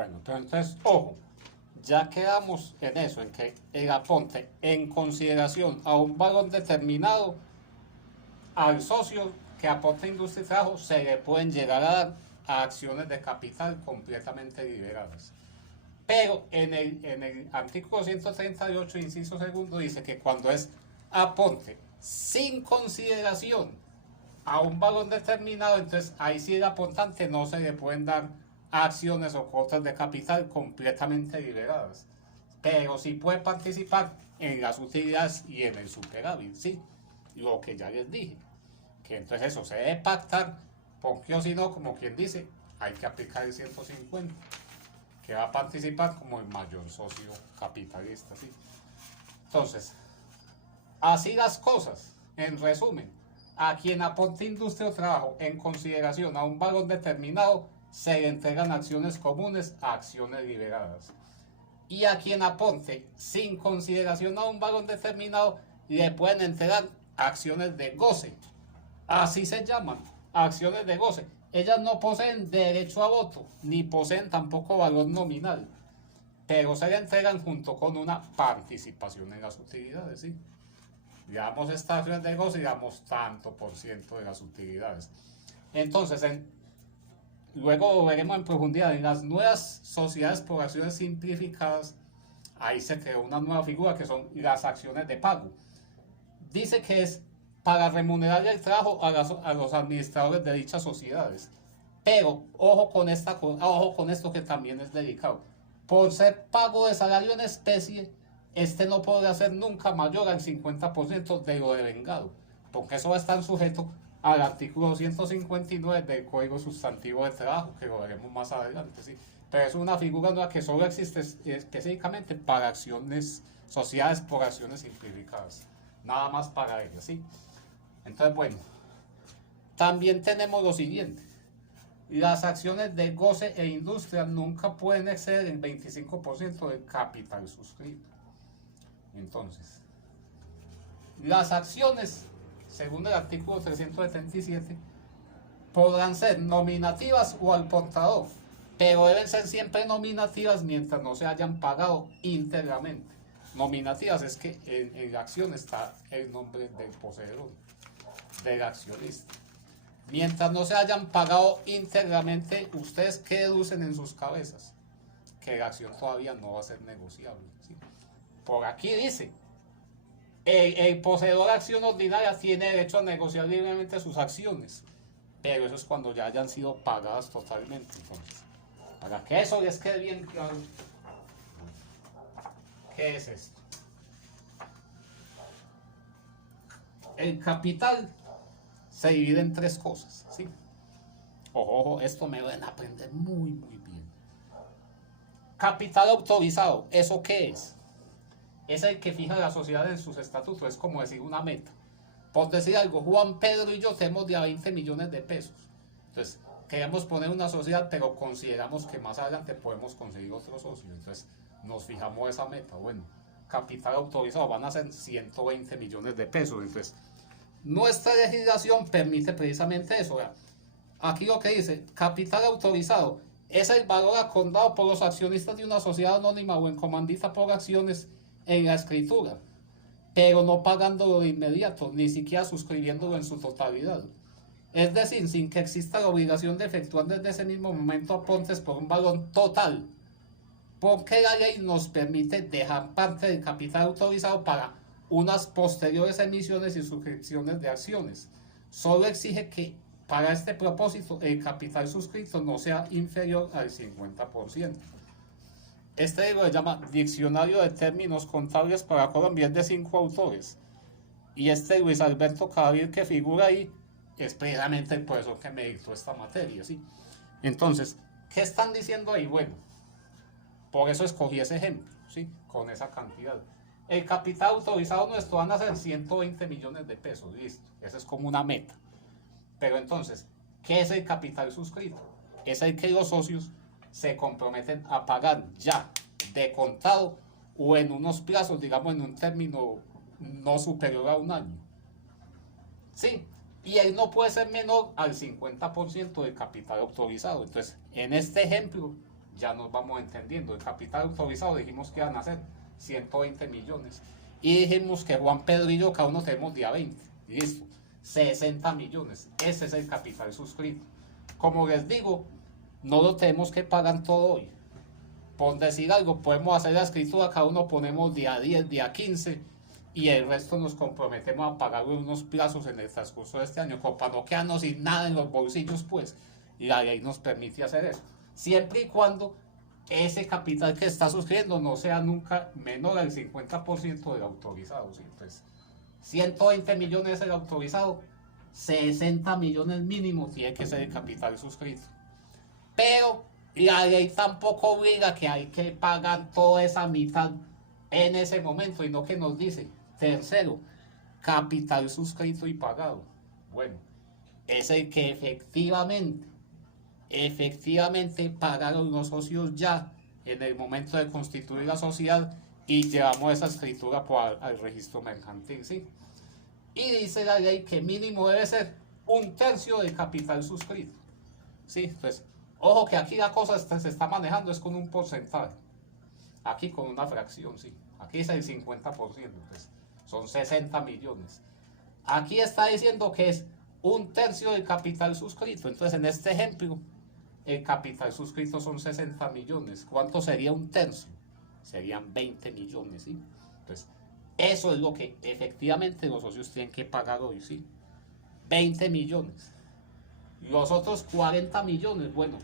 Bueno, pero entonces, ojo, ya quedamos en eso, en que el aponte en consideración a un valor determinado al socio que aporta industria y trabajo se le pueden llegar a dar a acciones de capital completamente liberadas. Pero en el artículo 138, inciso segundo, dice que cuando es aporte sin consideración a un valor determinado, entonces ahí sí el aportante no se le pueden dar acciones o cuotas de capital completamente liberadas. Pero sí puede participar en las utilidades y en el superávit, ¿sí? Lo que ya les dije. Que entonces eso se debe pactar, porque o si no, como quien dice, hay que aplicar el 150, que va a participar como el mayor socio capitalista, ¿sí? Entonces, así las cosas, en resumen, a quien aporte industria o trabajo en consideración a un valor determinado, se le entregan acciones comunes a acciones liberadas. Y a quien aporte sin consideración a un valor determinado, le pueden entregar acciones de goce. Así se llaman, acciones de goce. Ellas no poseen derecho a voto, ni poseen tampoco valor nominal, pero se le entregan junto con una participación en las utilidades, ¿sí? Le damos estas acciones de goce y damos tanto por ciento de las utilidades. Entonces, luego veremos en profundidad en las nuevas sociedades por acciones simplificadas. Ahí se creó una nueva figura que son las acciones de pago. Dice que es para remunerar el trabajo a los administradores de dichas sociedades. Pero ojo con esto que también es delicado. Por ser pago de salario en especie, este no podrá ser nunca mayor al 50% de lo devengado, porque eso va a estar sujeto al artículo 159 del Código Sustantivo de Trabajo, que lo veremos más adelante, ¿sí? Pero es una figura nueva que solo existe específicamente para acciones, sociedades por acciones simplificadas, nada más para ellas, ¿sí? Entonces, bueno, también tenemos lo siguiente. Las acciones de goce e industria nunca pueden exceder el 25% del capital suscrito. Entonces, las acciones, según el artículo 377, podrán ser nominativas o al portador, pero deben ser siempre nominativas mientras no se hayan pagado íntegramente. Nominativas es que en la acción está el nombre del poseedor, del accionista. Mientras no se hayan pagado íntegramente, ustedes qué deducen en sus cabezas, que la acción todavía no va a ser negociable, ¿sí? Por aquí dice, el poseedor de acción ordinaria tiene derecho a negociar libremente sus acciones, pero eso es cuando ya hayan sido pagadas totalmente. Entonces, para que eso les quede bien claro, ¿qué es esto? El capital se divide en tres cosas, ¿sí? Ojo, esto me van a aprender muy bien. Capital autorizado, ¿eso qué es? Es el que fija la sociedad en sus estatutos, es como decir una meta. Por decir algo, Juan Pedro y yo tenemos de a 20 millones de pesos. Entonces, queremos poner una sociedad, pero consideramos que más adelante podemos conseguir otro socio. Entonces, nos fijamos esa meta. Bueno, capital autorizado van a ser 120 millones de pesos. Entonces, nuestra legislación permite precisamente eso. ¿Verdad? Aquí lo que dice, capital autorizado, es el valor acordado por los accionistas de una sociedad anónima o en comandita por acciones en la escritura, pero no pagándolo de inmediato, ni siquiera suscribiéndolo en su totalidad. Es decir, sin que exista la obligación de efectuar desde ese mismo momento aportes por un valor total, porque la ley nos permite dejar parte del capital autorizado para unas posteriores emisiones y suscripciones de acciones. Solo exige que para este propósito el capital suscrito no sea inferior al 50%. Este libro se llama Diccionario de Términos Contables para Colombia, es de 5 autores. Y este Luis Alberto Cadavid que figura ahí es precisamente el profesor que me dictó esta materia, ¿sí? Entonces, ¿qué están diciendo ahí? Bueno, por eso escogí ese ejemplo, ¿sí? Con esa cantidad. El capital autorizado nuestro van a ser 120 millones de pesos, listo. Esa es como una meta. Pero entonces, ¿qué es el capital suscrito? Es el que los socios se comprometen a pagar ya, de contado, o en unos plazos, digamos en un término no superior a un año. Sí, y él no puede ser menor al 50% del capital autorizado. Entonces, en este ejemplo, ya nos vamos entendiendo. El capital autorizado dijimos que iban a ser 120 millones. Y dijimos que Juan Pedro y yo cada uno tenemos día 20. Listo. 60 millones. Ese es el capital suscrito. Como les digo, no lo tenemos que pagar todo hoy. Por decir algo, podemos hacer la escritura, cada uno ponemos día 10, día 15 y el resto nos comprometemos a pagar unos plazos en el transcurso de este año, como para no quedarnos sin nada en los bolsillos, pues. Y la ley nos permite hacer eso. Siempre y cuando ese capital que está suscribiendo no sea nunca menor al 50% del autorizado. ¿Sí? Entonces, 120 millones es el autorizado, 60 millones mínimo tiene que ser el capital suscrito. Pero la ley tampoco obliga que hay que pagar toda esa mitad en ese momento, y no que nos dice, tercero, capital suscrito y pagado. Bueno, es el que efectivamente pagaron los socios ya en el momento de constituir la sociedad y llevamos esa escritura al registro mercantil, ¿sí? Y dice la ley que mínimo debe ser 1/3 del capital suscrito, ¿sí? Pues, ojo que aquí la cosa se está manejando es con un porcentaje, aquí con una fracción, ¿sí? Aquí es el 50%, pues, son 60 millones. Aquí está diciendo que es 1/3 del capital suscrito, entonces en este ejemplo, el capital suscrito son 60 millones. ¿Cuánto sería 1/3? Serían 20 millones, ¿sí? Entonces, eso es lo que efectivamente los socios tienen que pagar hoy, ¿sí? 20 millones. Los otros 40 millones, bueno,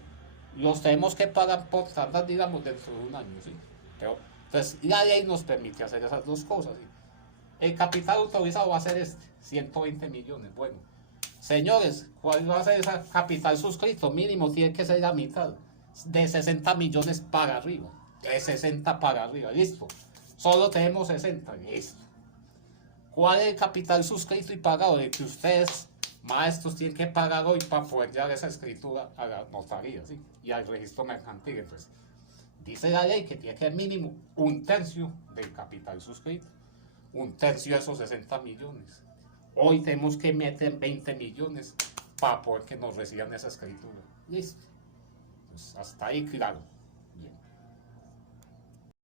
los tenemos que pagar por tardar, digamos, dentro de un año, ¿sí? Pero, entonces, la ley nos permite hacer esas dos cosas, ¿sí? El capital autorizado va a ser 120 millones, bueno. Señores, ¿cuál va a ser ese capital suscrito? Mínimo tiene que ser la mitad, de 60 millones para arriba, de 60 para arriba, listo. Solo tenemos 60, listo. ¿Cuál es el capital suscrito y pagado? El que ustedes, maestros, tienen que pagar hoy para poder llevar esa escritura a la notaría, ¿sí? Y al registro mercantil. Entonces, dice la ley que tiene que ser mínimo 1/3 del capital suscrito, 1/3 de esos 60 millones. Hoy tenemos que meter 20 millones para poder que nos reciban esa escritura. Listo. Pues hasta ahí, claro.